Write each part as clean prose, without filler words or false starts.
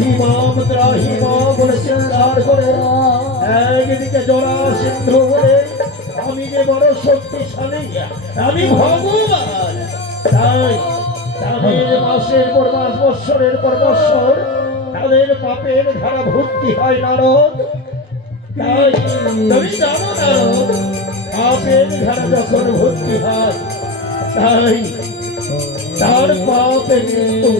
হিমাম ত্রাহিমা বলে চিৎকার করে একদিকে জরাসিন্ধু বলে আমি যে বড় শক্তিশালী, আমি ভগবান। তাই তাদের মাসের পর মাস, বৎসরের পর বৎসর তাদের পাপের ধারা ভর্তি হয় নারদ। তাই তুমি জানো নারদ, পাপের ধারা যখন ভর্তি হয় তাই তার পাপের কিন্তু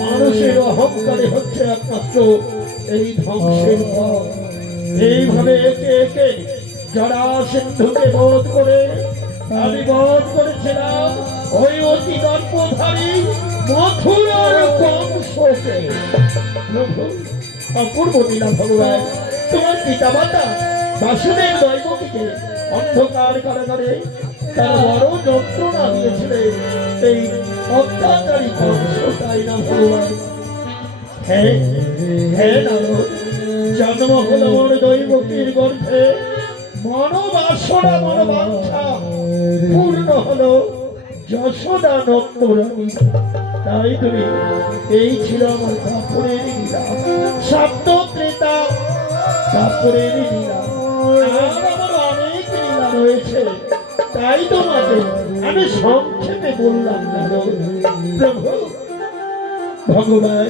মানুষের অহংকারে হচ্ছে একমাত্র এই ধ্বংসের পথ। এইভাবে একে একে জরাসিন্ধুকে বধ করে আমি বধ করেছিলাম ওই অতি দর্পধারী মথুরার কংসকে। প্রভু অপূর্ব লীলা ভগবান, তোমার পিতা মাতা বাসুদেব দৈবকীকে অন্ধকার কারাগারে তারা বড় যন্ত্রণা দিয়েছিলেন এই অত্যাচারী কংস, তাই না ভগবান? হ্যাঁ হ্যাঁ নারদ, জন্ম হলো মোর দৈবকীর গর্ভে, মনোবাসনা মনোবাঞ্ছা পূর্ণ হলো যশোদা নন্দরানী। তাই তুমি এই ছিল আমার কাপড়ের লীলা, শব্দ ক্রেতা কাপড়ের লীলা। আর আমার অনেক লীলা রয়েছে, তাই তোমাকে আমি সংক্ষেপে বললাম না। প্রভু ভগবান,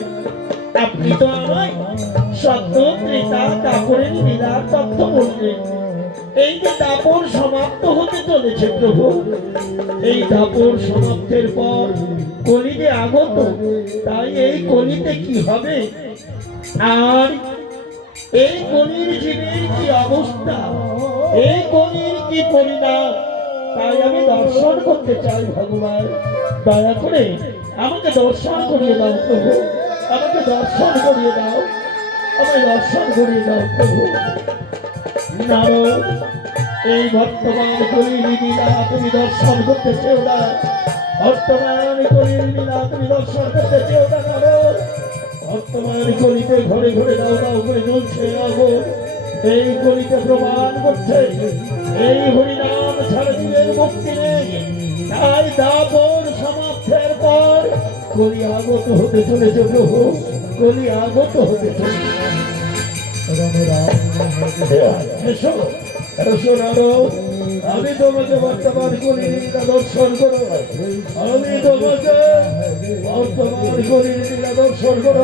আপনি তো আমায় শব্দ ক্রেতা কাপড়ের লীলার তথ্য বললেন। এই যে দাপর সমাপ্ত হতে চলেছে প্রভু, এই দাপর সমাপ্তের পর কলি যে আগত, তাই এই কলিতে কি হবে আর এই কলির জীবের কি অবস্থা, এই কলির কি পরিণাম, তাই আমি দর্শন করতে চাই। ভগবান দয়া করে আমাকে দর্শন করিয়ে দাও প্রভু, আমাকে দর্শন করিয়ে দাও, আমায় দর্শন করিয়ে দাও প্রভু। নারদ, এই বর্তমান কলির লীলা তুমি দর্শন করতে চেও না, বর্তমান কলির লীলা তুমি দর্শন করতে চেও না নারদ। বর্তমান কলিতে ঘরে ঘরে দাও দাও করে জ্বলছে আগুন, এই কলিতে প্রমাণ করছে এই হরিনাম ছাড়া জীবের মুক্তি নেই। তাই দাপর সমাপ্তের পর কলি আগত হতে চলেছে প্রভু, কলি আগত হতে চলেছে। আমি তোমাকে বর্তমান কলির লীলা দর্শন করো, আমি তোমাকে বর্তমান কলির লীলা দর্শন করো।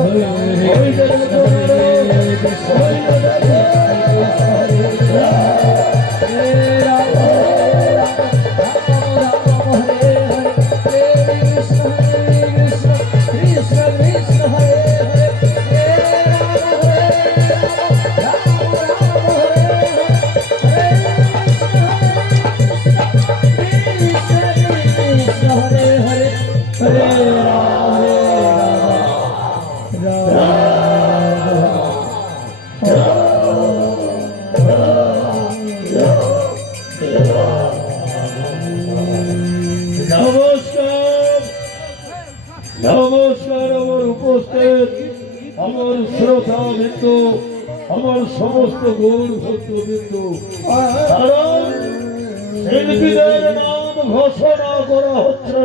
নমস্কার আমার উপস্থিত আমার শ্রোতা বৃন্দ, আমার সমস্ত গৌর ভক্ত বৃন্দ। কারণ শিল্পীদের নাম ঘোষণা করা হচ্ছে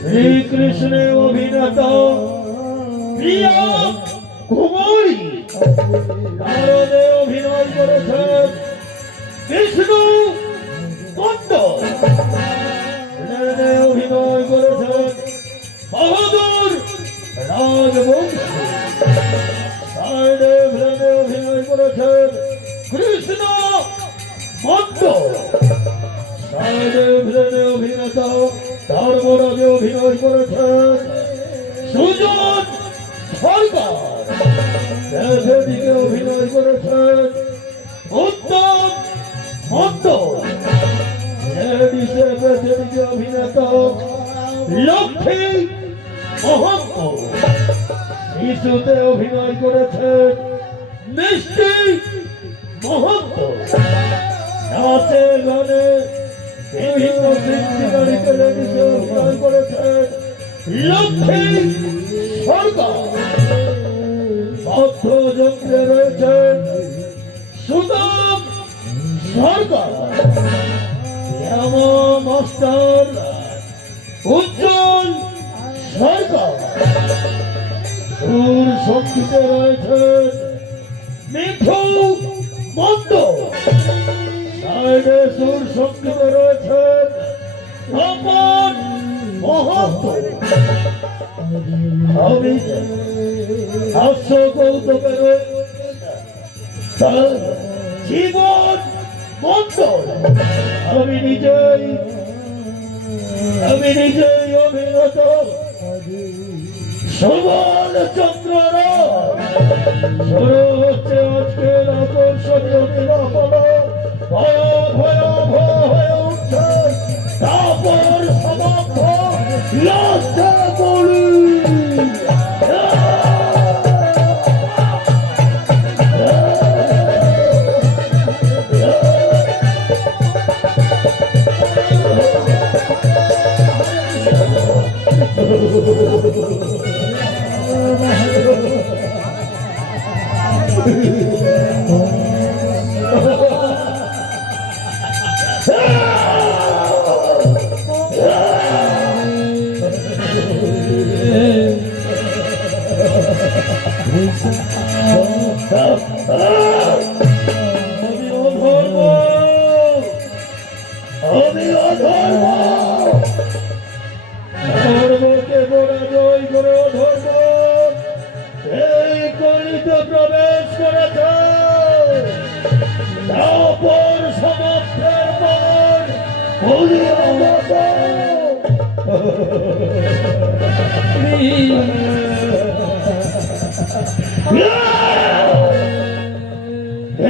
শ্রীকৃষ্ণের অভিনেতা প্রিয়া কুমারী নারদে অভিনয় করেছেন বিষ্ণু মণ্ডল, অভিনয় করেছেন বাহাদুর রাজবংশী, অভিনয় করেছেন কৃষ্ণ মণ্ডল, অভিনেতা ধর্মরাজে অভিনয় করেছেন সুজন সরকার, দিকে অভিনয় করেছেন উত্তম মণ্ডল, অভিনেতা লক্ষ্মী মহন্ত, শিশুতে অভিনয় করেছেন মিষ্টি মহন্ত, নাচে গানে বিভিন্ন সৃষ্টিকারীতে অভিনয় করেছেন লক্ষ্মী সরকার, বাদ্যযন্ত্রে রয়েছেন সুদাম সরকার, মাস্টার উজ্জ্বল সরকার, সুর শক্তিতে রয়েছেন মিঠু মন্দ, সাইডে সুর শক্তিতে রয়েছেন তপন মহন্ত, আমি হাস্য কৌতুকে রয়েছেন জীবন মন্ডল, আমি নিজেই অভিনত সুবল চন্দ্র শুরু হচ্ছে আজকের আকর্ষণীয় নিরাপদ ভয়াবহ হয়ে উঠছে তারপর সমাপ্ত লজ্জা বলি। ধর্মকে পরাজয় করে ধর্ম এই কলিতে প্রবেশ করেছে, তারপর সমাপ্তের পর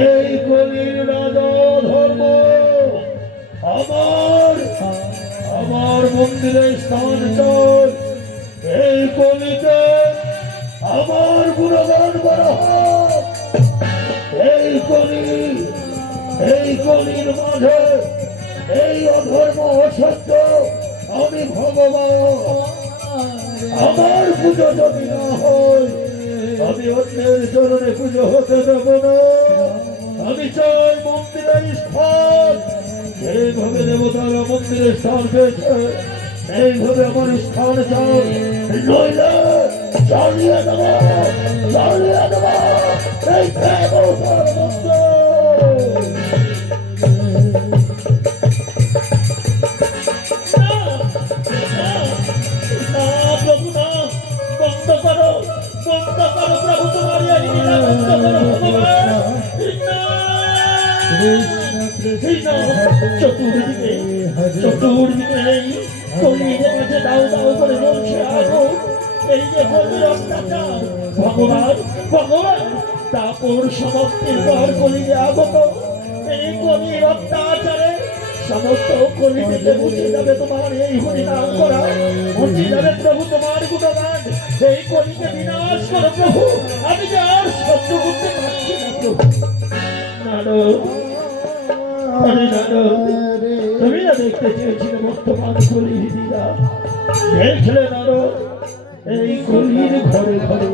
এই কলির রাজা ধর্ম আমার মন্দিরে স্থান চাই, এই কলিতে আমার গুণগান করা হোক, এই কলির মাঝে এই অধর্ম অসত্য আমি ভগবান, আমার পুজো যদি না হয় আমি অন্যের চরণে পুজো হতে দেব না। আমি চাই মন্দিরের স্থান, এইভাবে দেবতারা মন্দিরের স্থান পেয়েছে, এইভাবে আমার স্থান চাই, নইলে চালিয়ে দেব এই দেবতার মন্দির। প্রভু না, বন্ধ করো প্রভু, তোমার চতুর্দিকে কলির মাঝে দাও দাও করে জ্বলছে আগুন, এই যে কলির অত্যাচার ভগবান তারপর সমাপ্তির পর কলিতে আগত, এই কলির অত্যাচারে সমস্ত কলি থেকে মুছে যাবে তোমার এই হরিনাম করা, মুছে যাবে প্রভু তোমার গুণগান, এই কলিকে বিনাশ করো প্রভু, আমি যে আর সহ্য করতে পারছি না প্রভু। তুমি না দেখতে চেয়েছিলে বর্তমান কলির দিদা, দেখলে নারদ এই কলির ঘরে ঘরে